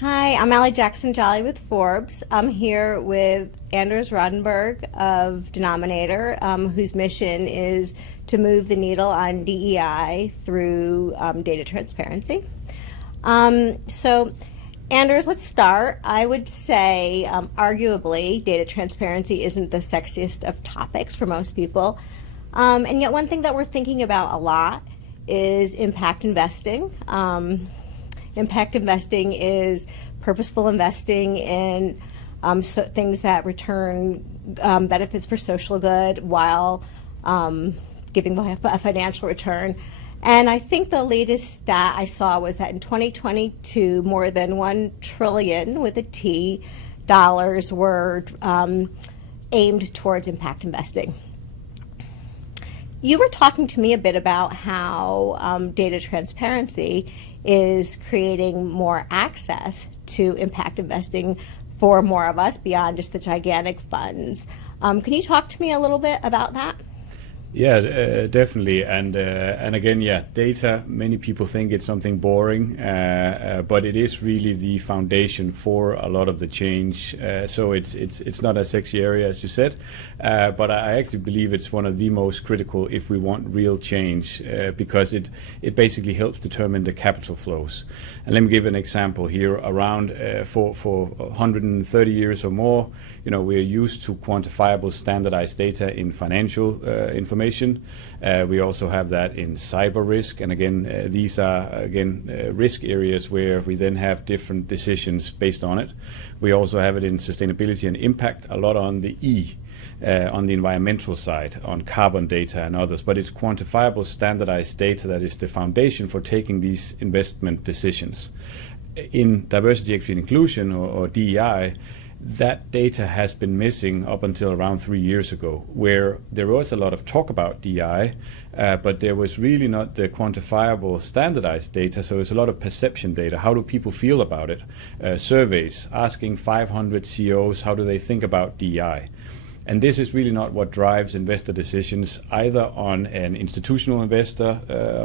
Hi, I'm Ali Jackson-Jolley with Forbes. I'm here with Anders Rodenberg of Denominator, whose mission is to move the needle on DEI through data transparency. So, Anders, let's start. I would say, arguably, data transparency isn't the sexiest of topics for most people. And yet one thing that we're thinking about a lot is impact investing. Impact investing is purposeful investing in things that return benefits for social good while giving a financial return. And I think the latest stat I saw was that in 2022, more than $1 trillion with a T dollars were aimed towards impact investing. You were talking to me a bit about how data transparency is creating more access to impact investing for more of us beyond just the gigantic funds. Can you talk to me a little bit about that? Yeah, definitely. And again, yeah, data, many people think it's something boring, but it is really the foundation for a lot of the change. So it's not a sexy area, as you said, but I actually believe it's one of the most critical if we want real change, because it basically helps determine the capital flows. And let me give an example here. Around for 130 years or more, we're used to quantifiable, standardized data in financial information. We also have that in cyber risk, and again, these are risk areas where we then have different decisions based on it. We also have it in sustainability and impact, a lot on the E, on the environmental side, on carbon data and others. But it's quantifiable, standardized data that is the foundation for taking these investment decisions. In diversity, equity, and inclusion, or DEI, that data has been missing up until around 3 years ago, where there was a lot of talk about DEI, but there was really not the quantifiable standardized data, so it's a lot of perception data. How do people feel about it? Surveys, asking 500 CEOs, how do they think about DEI? And this is really not what drives investor decisions, either on an institutional investor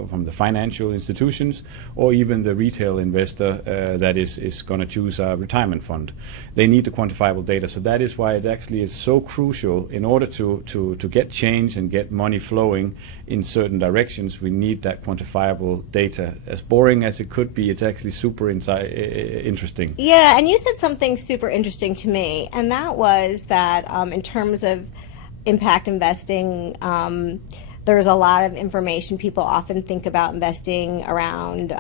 from the financial institutions, or even the retail investor that is going to choose a retirement fund. They need the quantifiable data. So that is why it actually is so crucial. In order to get change and get money flowing in certain directions, we need that quantifiable data. As boring as it could be, it's actually super interesting. Yeah, and you said something super interesting to me, and that was that in terms of impact investing, there's a lot of information. People often think about investing around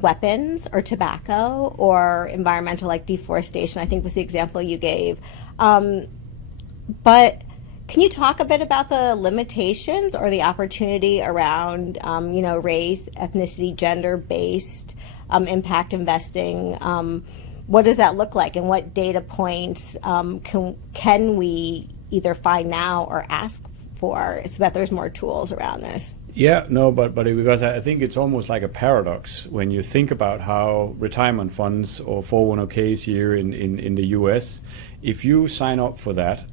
weapons or tobacco or environmental, like deforestation, I think was the example you gave. But can you talk a bit about the limitations or the opportunity around race, ethnicity, gender-based impact investing? What does that look like, and what data points can we either find now or ask for so that there's more tools around this? Yeah, no, but because I think it's almost like a paradox when you think about how retirement funds or 401ks here in the US, if you sign up for that,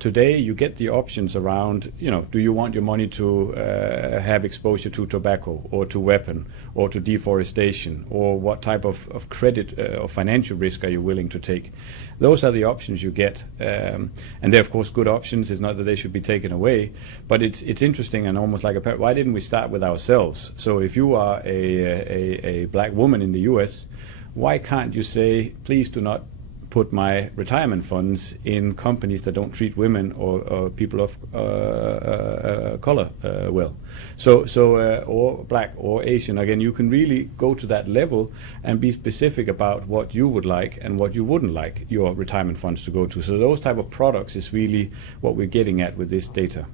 today you get the options around, do you want your money to have exposure to tobacco or to weapon or to deforestation, or what type of credit or financial risk are you willing to take? Those are the options you get. And they're, of course, good options. It's not that they should be taken away, but it's interesting and almost like why didn't we start with ourselves? So if you are a black woman in the US, why can't you say, please do not put my retirement funds in companies that don't treat women or people of color well? So or black or Asian. Again, you can really go to that level and be specific about what you would like and what you wouldn't like your retirement funds to go to. So those type of products is really what we're getting at with this data.